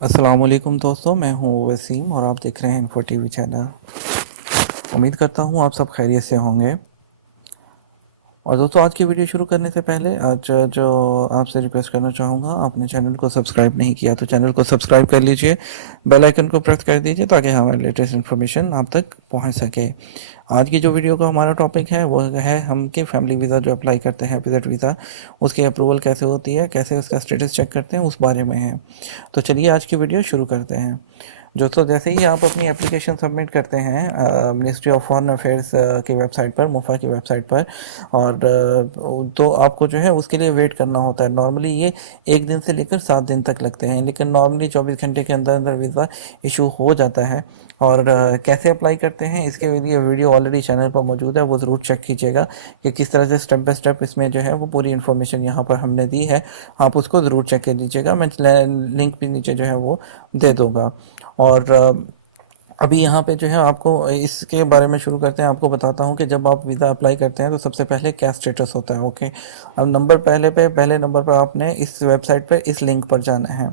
अस्सलामुअलैकुम दोस्तों, मैं हूँ वसीम और आप देख रहे हैं इन्फो टीवी चैनल। उम्मीद करता हूँ आप सब खैरियत से होंगे। और दोस्तों, आज की वीडियो शुरू करने से पहले आज जो आपसे रिक्वेस्ट करना चाहूँगा, आपने चैनल को सब्सक्राइब नहीं किया तो चैनल को सब्सक्राइब कर लीजिए, बेल आइकन को प्रेस कर दीजिए ताकि हमारे लेटेस्ट इन्फॉर्मेशन आप तक पहुँच सके। आज की जो वीडियो का हमारा टॉपिक है वो है हम के फैमिली वीज़ा जो अप्लाई करते हैं, विजिट वीज़ा, उसकी अप्रूवल कैसे होती है, कैसे उसका स्टेटस चेक करते हैं, उस बारे में है। तो चलिए आज की वीडियो शुरू करते हैं। दोस्तों, जैसे ही आप अपनी एप्लीकेशन सबमिट करते हैं मिनिस्ट्री ऑफ फॉरेन अफेयर्स की वेबसाइट पर, मोफा की वेबसाइट पर, और तो आपको जो है उसके लिए वेट करना होता है। नॉर्मली ये 1 दिन से लेकर 7 दिन तक लगते हैं, लेकिन नॉर्मली 24 घंटे के अंदर अंदर वीज़ा इशू हो जाता है। और कैसे अप्लाई करते हैं इसके लिए वीडियो ऑलरेडी चैनल पर मौजूद है, वो ज़रूर चेक कीजिएगा कि किस तरह से स्टेप बाय स्टेप इसमें जो है वो पूरी इन्फॉर्मेशन यहाँ पर हमने दी है। आप उसको ज़रूर चेक कर लीजिएगा, मैं लिंक भी नीचे जो है वो दे दूँगा। और अभी यहाँ पे जो है आपको इसके बारे में शुरू करते हैं। आपको बताता हूँ कि जब आप वीज़ा अप्लाई करते हैं तो सबसे पहले क्या स्टेटस होता है। ओके, अब नंबर पहले नंबर पर आपने इस वेबसाइट पर इस लिंक पर जाना है।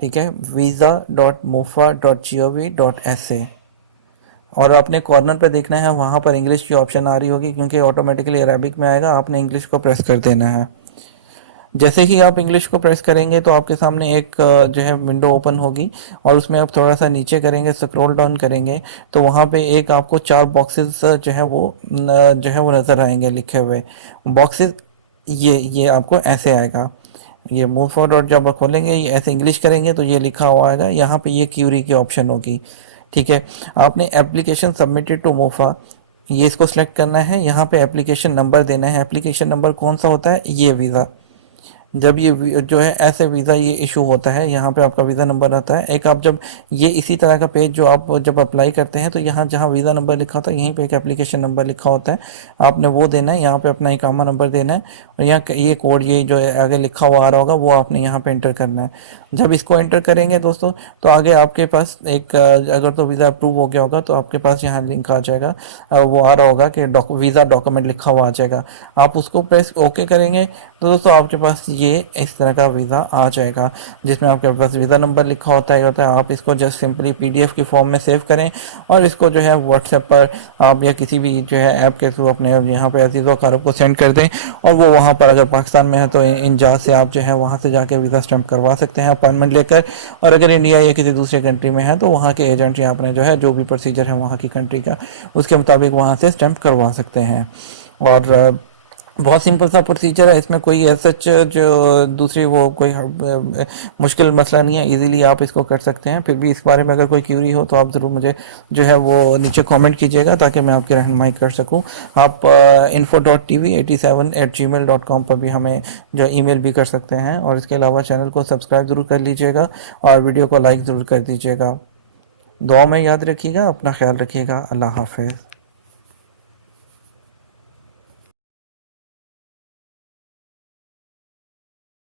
ठीक है, visa.mofa.gov.sa, और आपने कॉर्नर पे देखना है, वहाँ पर इंग्लिश की ऑप्शन आ रही होगी, क्योंकि ऑटोमेटिकली अरेबिक में आएगा, आपने इंग्लिश को प्रेस कर देना है। जैसे ही आप इंग्लिश को प्रेस करेंगे तो आपके सामने एक जो है विंडो ओपन होगी, और उसमें आप थोड़ा सा नीचे करेंगे, स्क्रॉल डाउन करेंगे, तो वहाँ पे एक आपको 4 बॉक्सेस जो है वो जो है वो नज़र आएंगे लिखे हुए बॉक्सेस। ये आपको ऐसे आएगा। ये मूव फॉरवर्ड जब आप खोलेंगे, ये ऐसे इंग्लिश करेंगे तो ये लिखा हुआ आएगा। यहाँ पे ये क्यूरी की ऑप्शन होगी। ठीक है, आपने एप्लीकेशन सबमिटेड टू मोफा, ये इसको सिलेक्ट करना है। यहाँ पे एप्लीकेशन नंबर देना है। एप्लीकेशन नंबर कौन सा होता है? ये वीज़ा, जब ये जो है ऐसे वीज़ा ये इशू होता है, यहाँ पे आपका वीज़ा नंबर आता है। एक आप जब ये इसी तरह का पेज जो आप जब अप्लाई करते हैं तो यहाँ जहाँ वीज़ा नंबर लिखा होता है, यहीं पे एक एप्लीकेशन नंबर लिखा होता है, आपने वो देना है। यहाँ पे अपना इकामा नंबर देना है, और यहाँ ये कोड, ये जो है आगे लिखा हुआ आ रहा होगा, वो आपने यहाँ पे एंटर करना है। जब इसको एंटर करेंगे दोस्तों, तो आगे आपके पास एक अगर तो वीज़ा अप्रूव हो गया होगा तो आपके पास यहाँ लिंक आ जाएगा, वो आ रहा होगा कि वीज़ा डॉक्यूमेंट लिखा हुआ आ जाएगा। आप उसको प्रेस ओके करेंगे तो दोस्तों आपके पास ये इस तरह का वीज़ा आ जाएगा, जिसमें आपके पास वीज़ा नंबर लिखा होता है। आप इसको जस्ट सिंपली पीडीएफ की फॉर्म में सेव करें, और इसको जो है व्हाट्सएप पर आप या किसी भी जो है ऐप के थ्रू अपने यहाँ पे अजीज़ वकारों को सेंड कर दें, और वो वहाँ पर अगर पाकिस्तान में है तो इंजाज से आप जो है वहाँ से जाके वीज़ा स्टैम्प करवा सकते हैं अपॉइंटमेंट लेकर। और अगर इंडिया या किसी दूसरे कंट्री में है तो वहाँ के एजेंट या अपने जो है जो भी प्रोसीजर है वहाँ की कंट्री का, उसके मुताबिक वहाँ से स्टैम्प करवा सकते हैं। और बहुत सिंपल सा प्रोसीजर है, इसमें कोई सच जो दूसरी वो कोई मुश्किल मसला नहीं है, इजीली आप इसको कर सकते हैं। फिर भी इस बारे में अगर कोई क्यूरी हो तो आप ज़रूर मुझे जो है वो नीचे कमेंट कीजिएगा ताकि मैं आपकी रहनुमाई कर सकूं। आप info.tv87@gmail.com पर भी हमें जो ईमेल भी कर सकते हैं, और इसके अलावा चैनल को सब्सक्राइब ज़रूर कर लीजिएगा और वीडियो को लाइक ज़रूर कर दीजिएगा। दुआ में याद रखिएगा, अपना ख्याल रखिएगा। अल्लाह हाफिज़।